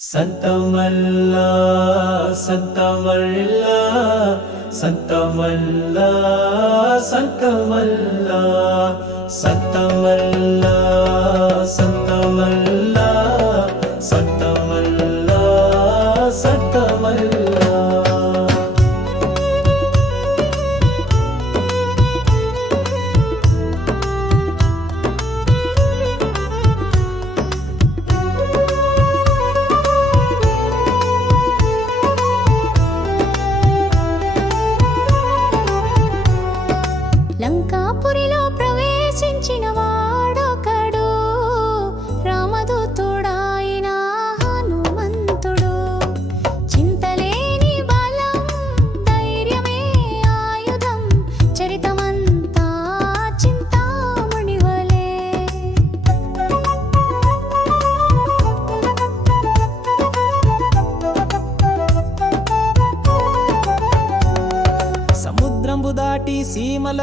சத்தமல்லா சத்தமல்லா சத்தமல்லா சத்தமல்லா சத்தமல்லா.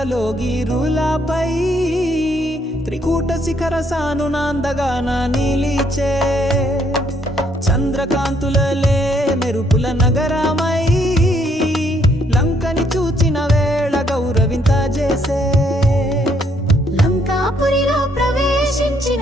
సీమలలో గిరులపై త్రికూట శిఖర సానునాందగాన నిలిచే చంద్రకాంతులలే మెరుపుల నగరమై లంకని చూచిన వేళ గౌరవింత చేసే లంకాపురిలో ప్రవేశించిన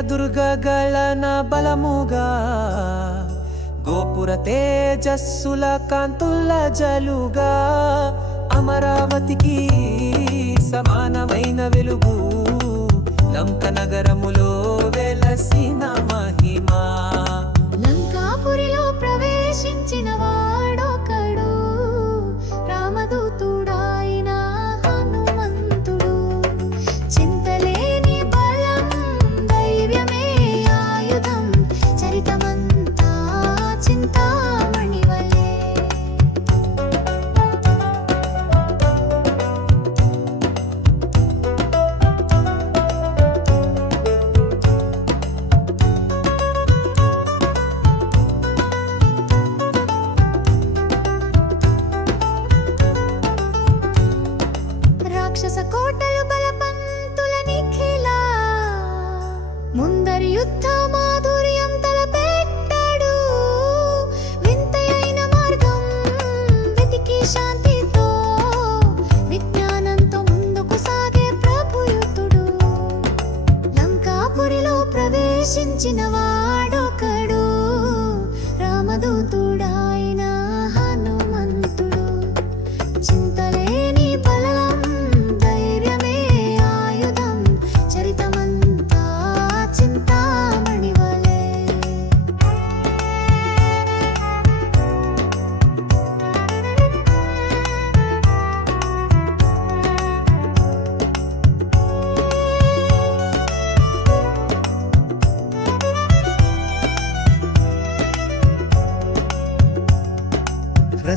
దుర్గగళన బలముగా గోపుర తేజస్సుల కాంతుల జలుగా అమరావతికి సమానమైన వెలుగు లంక నగరములో వెలసిన మహిమా.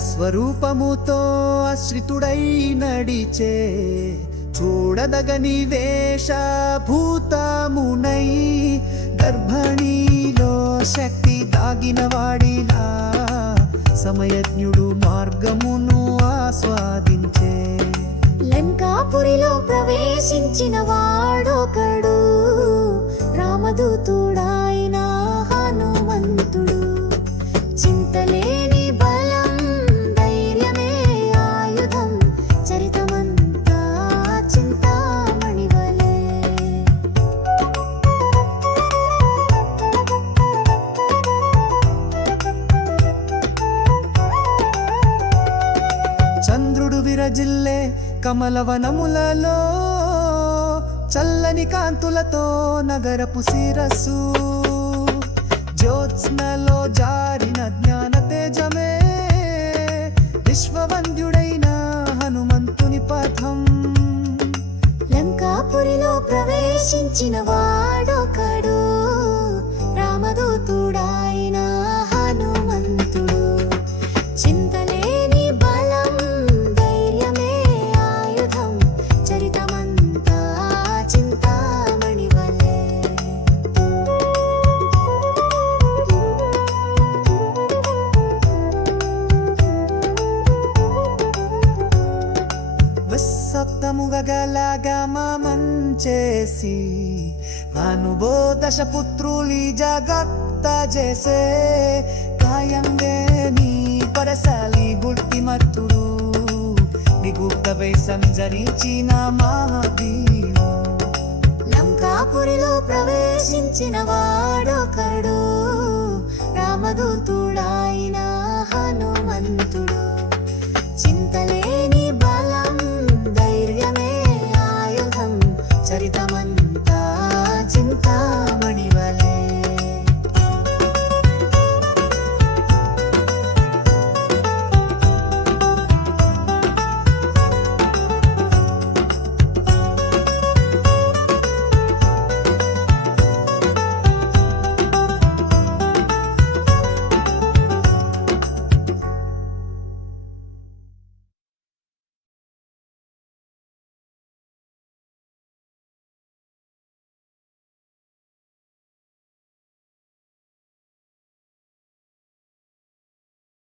స్వరూపముతో ఆశ్రితుడై నడిచే చూడదగని వేషభూతమునై గర్భణీలో శక్తి దాగిన వాడిలా సమయజ్ఞుడు మార్గమును ఆస్వాదించే. లంకాపురిలో ప్రవేశించిన వాడొకడు కమలవనములలో చల్లని కాంతులతో నగరపు శిరస్సు. జ్యోత్స్నలో జారిన జ్ఞాన తేజమే విశ్వవంద్యుడైన హనుమంతుని పథం లంకాపురిలో ప్రవేశించిన వాడొకడు విస్సప్తముగా గలగా మంచేసి అనుబోధశ పుత్రులి జగత్త చేసే కాయంగే నీ పరసాలి గుట్టి మత్తుడు. నిగుప్తపై సంచరించిన మహావీరు లంకాపురిలో ప్రవేశించిన వాడొకడు రామదూతుడాయిన హనుమంతుడు. చింతలే